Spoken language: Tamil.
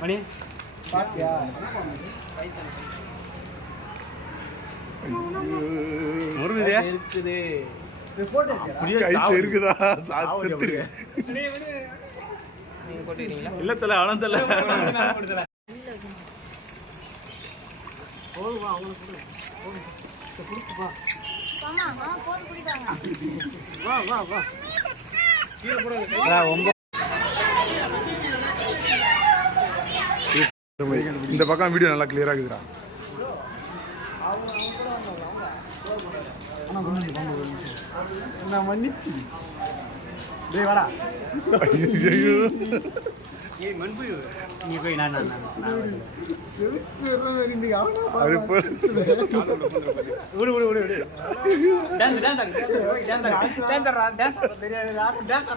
மணி முருகுதே இருக்குது. இருக்குதா இல்ல தல அவன தல இந்த பக்கம் வீடியோ நல்லா கிளியரா இருக்குதுடா. மன்னிச்சு டேய் வாடா. ஏய் மன்பு நீ போய் நான் டான்ஸ் டான்ஸ் டான்ஸ் டான்ஸ் தெரியாது டான்ஸ்